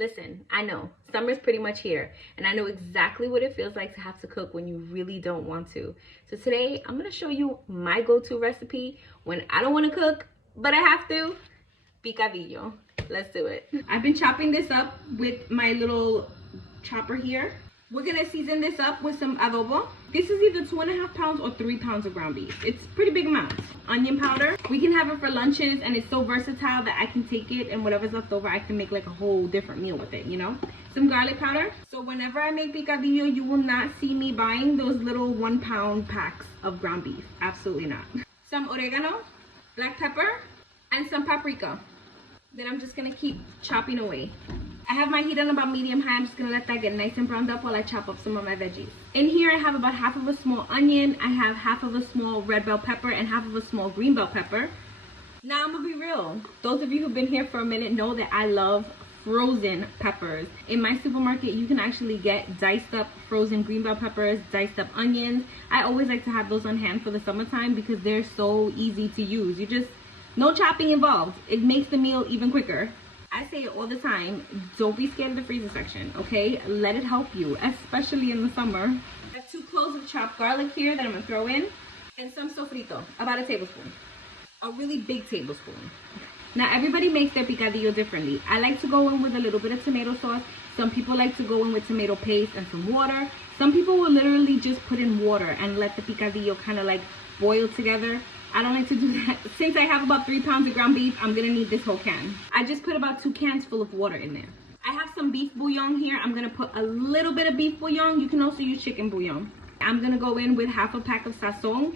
Listen, I know summer's pretty much here, and I know exactly what it feels like to have to cook when you really don't want to. So today I'm gonna show you my go-to recipe when I don't want to cook but I have to. Picadillo. Let's do it. I've been chopping this up with my little chopper here. We're gonna season this up with some adobo. This is either 2.5 pounds or 3 pounds of ground beef. It's pretty big amounts. Onion powder. We can have it for lunches, and it's so versatile that I can take it and whatever's left over, I can make like a whole different meal with it, you know? Some garlic powder. So whenever I make picadillo, you will not see me buying those little 1 pound packs of ground beef. Absolutely not. Some oregano, black pepper, and some paprika that I'm just gonna keep chopping away. I have my heat on about medium high. I'm just gonna let that get nice and browned up while I chop up some of my veggies. In here I have about half of a small onion, I have half of a small red bell pepper, and half of a small green bell pepper. Now I'm gonna be real. Those of you who've been here for a minute know that I love frozen peppers. In my supermarket you can actually get diced up frozen green bell peppers, diced up onions. I always like to have those on hand for the summertime because they're so easy to use. No chopping involved. It makes the meal even quicker. I say it all the time, don't be scared of the freezer section, okay? Let it help you, especially in the summer. I have 2 cloves of chopped garlic here that I'm gonna throw in, and some sofrito, about a tablespoon. A really big tablespoon. Now everybody makes their picadillo differently. I like to go in with a little bit of tomato sauce. Some people like to go in with tomato paste and some water. Some people will literally just put in water and let the picadillo kind of like boil together. I don't like to do that. Since I have about 3 pounds of ground beef, I'm gonna need this whole can. I just put about 2 cans full of water in there. I have some beef bouillon here. I'm gonna put a little bit of beef bouillon. You can also use chicken bouillon. I'm gonna go in with half a pack of sazon.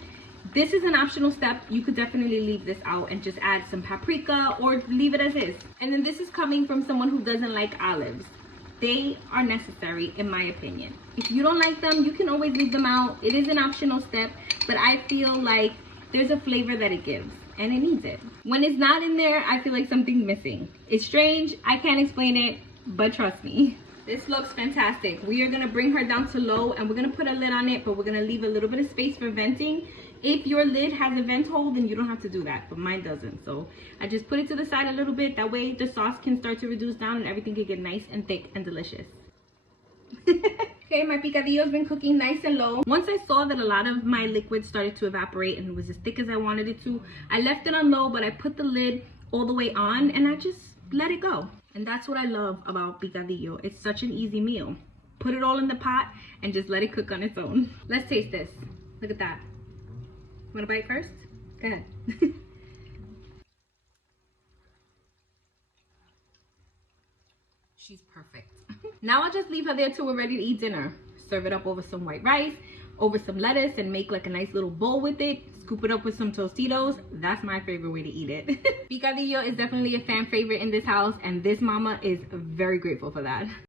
This is an optional step. You could definitely leave this out and just add some paprika or leave it as is. And then this is coming from someone who doesn't like olives. They are necessary in my opinion. If you don't like them, you can always leave them out. It is an optional step, but I feel like there's a flavor that it gives and it needs it. When it's not in there, I feel like something's missing. It's strange, I can't explain it, but trust me. This looks fantastic. We are gonna bring her down to low and we're gonna put a lid on it, but we're gonna leave a little bit of space for venting. If your lid has a vent hole, then you don't have to do that, but mine doesn't. So I just put it to the side a little bit. That way the sauce can start to reduce down and everything can get nice and thick and delicious. Okay, my picadillo's been cooking nice and low. Once I saw that a lot of my liquid started to evaporate and it was as thick as I wanted it to, I left it on low, but I put the lid all the way on and I just let it go. And that's what I love about picadillo. It's such an easy meal. Put it all in the pot and just let it cook on its own. Let's taste this. Look at that. Wanna bite first? Go ahead. She's perfect. Now I'll just leave her there till we're ready to eat dinner. Serve it up over some white rice, over some lettuce, and make like a nice little bowl with it. Scoop it up with some Tostitos. That's my favorite way to eat it. Picadillo is definitely a fan favorite in this house, and this mama is very grateful for that.